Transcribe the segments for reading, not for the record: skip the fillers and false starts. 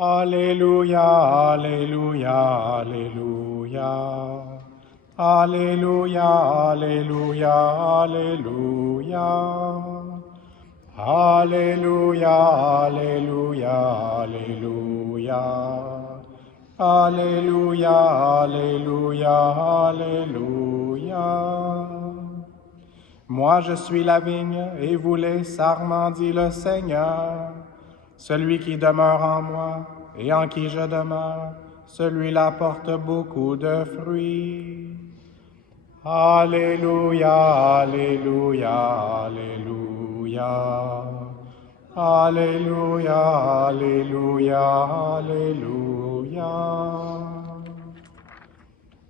Alléluia, Alléluia, Alléluia. Alléluia, Alléluia, Alléluia. Alléluia, Alléluia, Alléluia. Alléluia, Alléluia, Alléluia. Moi je suis la vigne, et vous les sarments, dit le Seigneur. Celui qui demeure en moi, et en qui je demeure, celui-là porte beaucoup de fruits. Alléluia, Alléluia, Alléluia. Alléluia, Alléluia, Alléluia.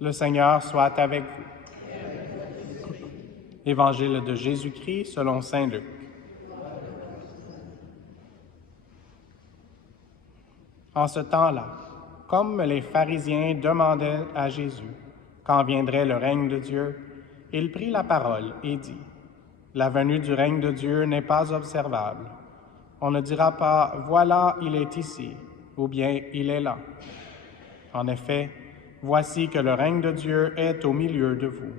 Le Seigneur soit avec vous. Évangile de Jésus-Christ selon saint Luc. En ce temps-là, comme les pharisiens demandaient à Jésus quand viendrait le règne de Dieu, il prit la parole et dit, « La venue du règne de Dieu n'est pas observable. On ne dira pas, voilà, il est ici, ou bien il est là. En effet, voici que le règne de Dieu est au milieu de vous. »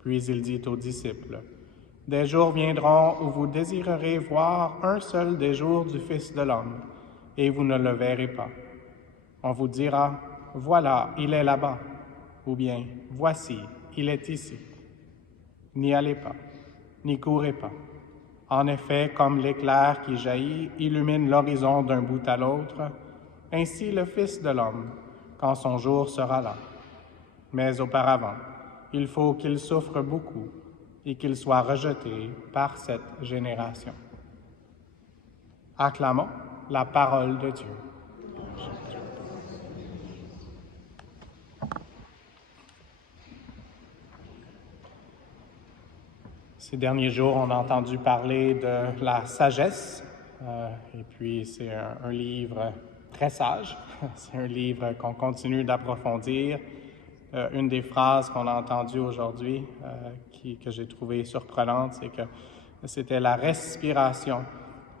Puis il dit aux disciples, « Des jours viendront où vous désirerez voir un seul des jours du Fils de l'homme, et vous ne le verrez pas. On vous dira, voilà, il est là-bas, ou bien, voici, il est ici. N'y allez pas, n'y courez pas. En effet, comme l'éclair qui jaillit illumine l'horizon d'un bout à l'autre, ainsi le Fils de l'homme, quand son jour sera là. Mais auparavant, il faut qu'il souffre beaucoup et qu'il soit rejeté par cette génération. » Acclamons la parole de Dieu. Ces derniers jours, on a entendu parler de la sagesse, et puis c'est un livre très sage, c'est un livre qu'on continue d'approfondir. Une des phrases qu'on a entendues aujourd'hui, que j'ai trouvée surprenante, c'est que c'était la respiration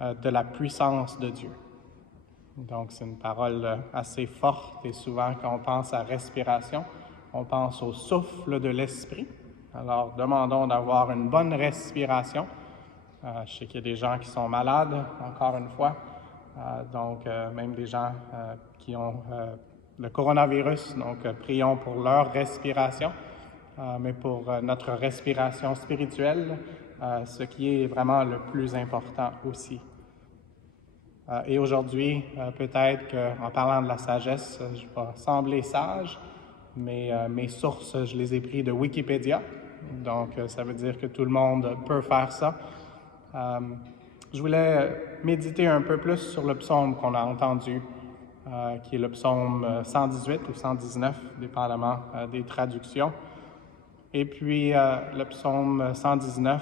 de la puissance de Dieu. Donc, c'est une parole assez forte et souvent, quand on pense à respiration, on pense au souffle de l'esprit. Alors, demandons d'avoir une bonne respiration. Je sais qu'il y a des gens qui sont malades, encore une fois, donc même des gens qui ont le coronavirus, donc prions pour leur respiration, mais pour notre respiration spirituelle, ce qui est vraiment le plus important aussi. Et aujourd'hui, peut-être qu'en parlant de la sagesse, je vais sembler sage, mais mes sources, je les ai prises de Wikipédia, donc ça veut dire que tout le monde peut faire ça. Je voulais méditer un peu plus sur le psaume qu'on a entendu, qui est le psaume 118 ou 119, dépendamment des traductions. Et puis, le psaume 119,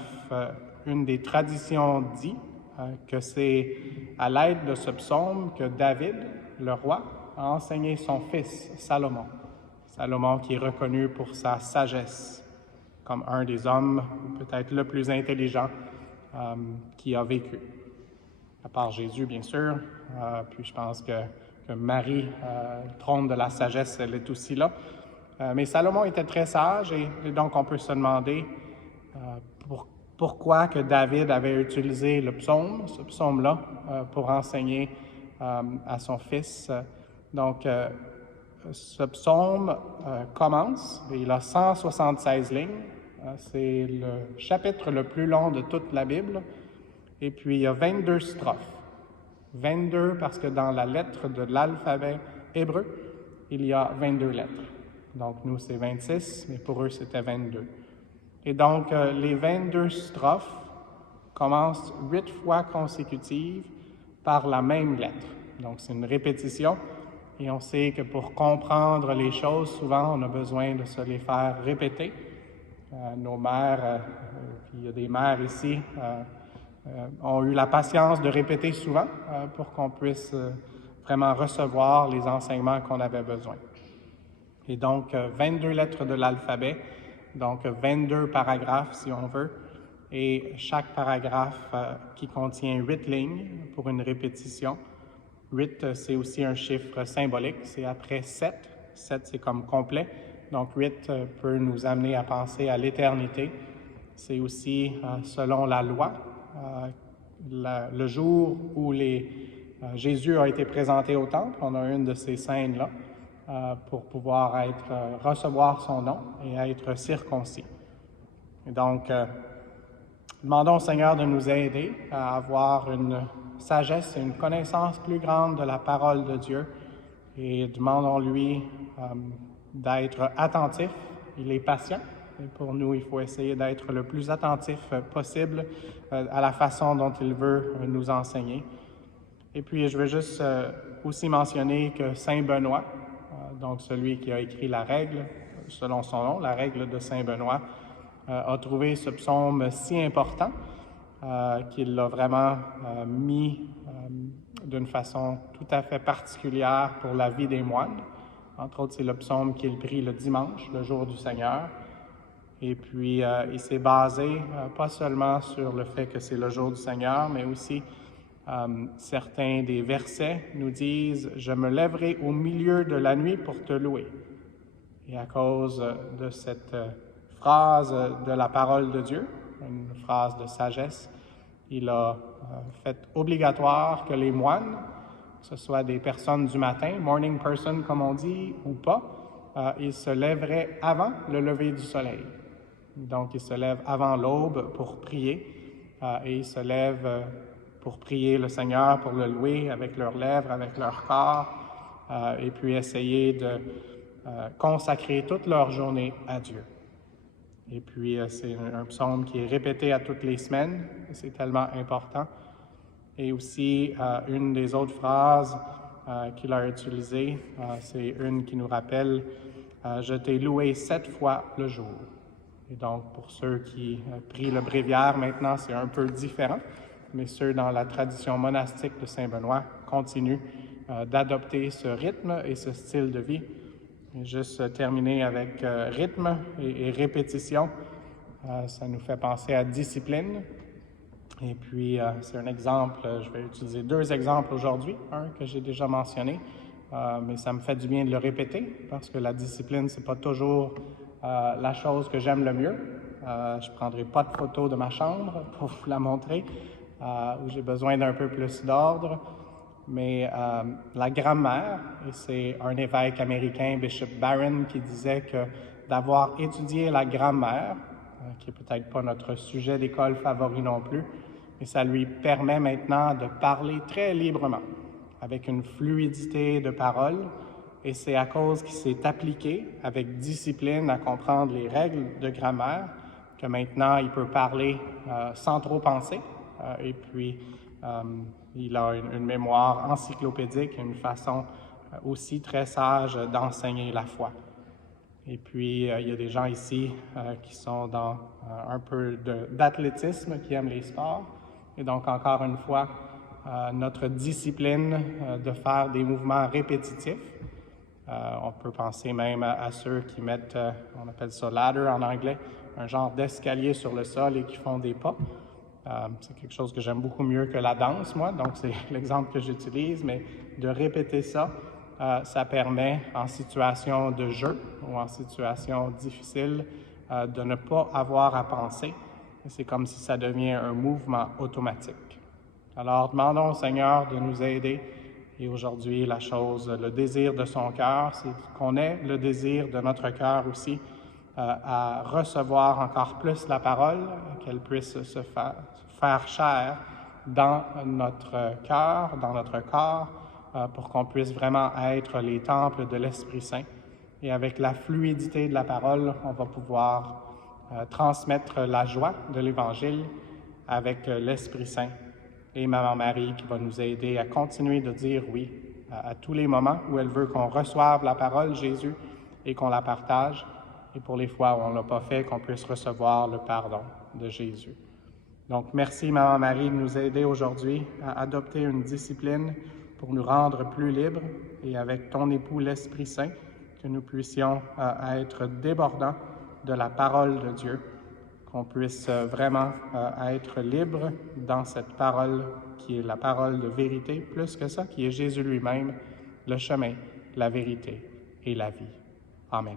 une des traditions dit que c'est à l'aide de ce psaume que David, le roi, a enseigné son fils, Salomon. Salomon qui est reconnu pour sa sagesse, comme un des hommes, peut-être le plus intelligent, qui a vécu. À part Jésus, bien sûr, puis je pense que Marie, le trône de la sagesse, elle est aussi là. Mais Salomon était très sage et donc on peut se demander pourquoi que David avait utilisé le psaume, ce psaume-là, pour enseigner à son fils. Donc, ce psaume commence, il a 176 lignes, c'est le chapitre le plus long de toute la Bible, et puis il y a 22 strophes. 22 parce que dans la lettre de l'alphabet hébreu, il y a 22 lettres. Donc nous, c'est 26, mais pour eux, c'était 22. Et donc, les 22 strophes commencent 8 fois consécutives par la même lettre. Donc, c'est une répétition. Et on sait que pour comprendre les choses, souvent, on a besoin de se les faire répéter. Nos mères, il y a des mères ici, ont eu la patience de répéter souvent pour qu'on puisse vraiment recevoir les enseignements qu'on avait besoin. Et donc, 22 lettres de l'alphabet, donc 22 paragraphes si on veut, et chaque paragraphe qui contient 8 lignes pour une répétition. 8, c'est aussi un chiffre symbolique, c'est après 7. 7, c'est comme complet. Donc 8 peut nous amener à penser à l'éternité. C'est aussi selon la loi, le jour où Jésus a été présenté au temple. On a une de ces scènes-là pour pouvoir recevoir son nom et être circoncis. Et donc, demandons au Seigneur de nous aider à avoir une sagesse et une connaissance plus grande de la parole de Dieu et demandons-lui d'être attentif. Il est patient et pour nous, il faut essayer d'être le plus attentif possible à la façon dont il veut nous enseigner. Et puis, je veux juste aussi mentionner que Saint Benoît, donc celui qui a écrit la règle, selon son nom, la règle de Saint Benoît, a trouvé ce psaume si important qu'il l'a vraiment mis d'une façon tout à fait particulière pour la vie des moines. Entre autres, c'est le psaume qu'il prie le dimanche, le jour du Seigneur. Et puis, il s'est basé pas seulement sur le fait que c'est le jour du Seigneur, mais aussi certains des versets nous disent « Je me lèverai au milieu de la nuit pour te louer ». Et à cause de cette phrase de la parole de Dieu, une phrase de sagesse, il a fait obligatoire que les moines, que ce soit des personnes du matin, morning person comme on dit, ou pas, ils se lèveraient avant le lever du soleil. Donc, ils se lèvent avant l'aube pour prier et ils se lèvent pour prier le Seigneur, pour le louer avec leurs lèvres, avec leur corps, et puis essayer de consacrer toute leur journée à Dieu. Et puis, c'est un psaume qui est répété à toutes les semaines, c'est tellement important. Et aussi, une des autres phrases qu'il a utilisées, c'est une qui nous rappelle « Je t'ai loué 7 fois le jour ». Et donc, pour ceux qui prient le bréviaire maintenant, c'est un peu différent, mais ceux dans la tradition monastique de Saint-Benoît continuent d'adopter ce rythme et ce style de vie. Et juste terminer avec rythme et répétition, ça nous fait penser à discipline. Et puis, c'est un exemple, je vais utiliser 2 exemples aujourd'hui, un que j'ai déjà mentionné, mais ça me fait du bien de le répéter parce que la discipline, c'est pas toujours la chose que j'aime le mieux. Je prendrai pas de photo de ma chambre pour vous la montrer, où j'ai besoin d'un peu plus d'ordre. Mais la grammaire, et c'est un évêque américain, Bishop Barron, qui disait que d'avoir étudié la grammaire, qui est peut-être pas notre sujet d'école favori non plus, mais ça lui permet maintenant de parler très librement, avec une fluidité de parole, et c'est à cause qu'il s'est appliqué avec discipline à comprendre les règles de grammaire que maintenant il peut parler sans trop penser, et puis il a une mémoire encyclopédique, une façon aussi très sage d'enseigner la foi. Et puis, il y a des gens ici qui sont dans un peu d'athlétisme, qui aiment les sports. Et donc, encore une fois, notre discipline de faire des mouvements répétitifs. On peut penser même à ceux qui mettent, on appelle ça ladder en anglais, un genre d'escalier sur le sol et qui font des pas. C'est quelque chose que j'aime beaucoup mieux que la danse, moi, donc c'est l'exemple que j'utilise, mais de répéter ça, ça permet en situation de jeu ou en situation difficile de ne pas avoir à penser. C'est comme si ça devient un mouvement automatique. Alors, demandons au Seigneur de nous aider. Et aujourd'hui, le désir de son cœur, c'est qu'on ait le désir de notre cœur aussi à recevoir encore plus la parole, qu'elle puisse se faire chair dans notre cœur, dans notre corps, pour qu'on puisse vraiment être les temples de l'Esprit Saint. Et avec la fluidité de la parole, on va pouvoir transmettre la joie de l'Évangile avec l'Esprit Saint. Et Maman Marie qui va nous aider à continuer de dire oui à tous les moments où elle veut qu'on reçoive la parole Jésus et qu'on la partage. Et pour les fois où on ne l'a pas fait, qu'on puisse recevoir le pardon de Jésus. Donc, merci Maman Marie de nous aider aujourd'hui à adopter une discipline pour nous rendre plus libres et avec ton époux l'Esprit Saint, que nous puissions être débordants de la parole de Dieu qu'on puisse vraiment être libre dans cette parole qui est la parole de vérité, plus que ça, qui est Jésus lui-même, le chemin, la vérité et la vie. Amen.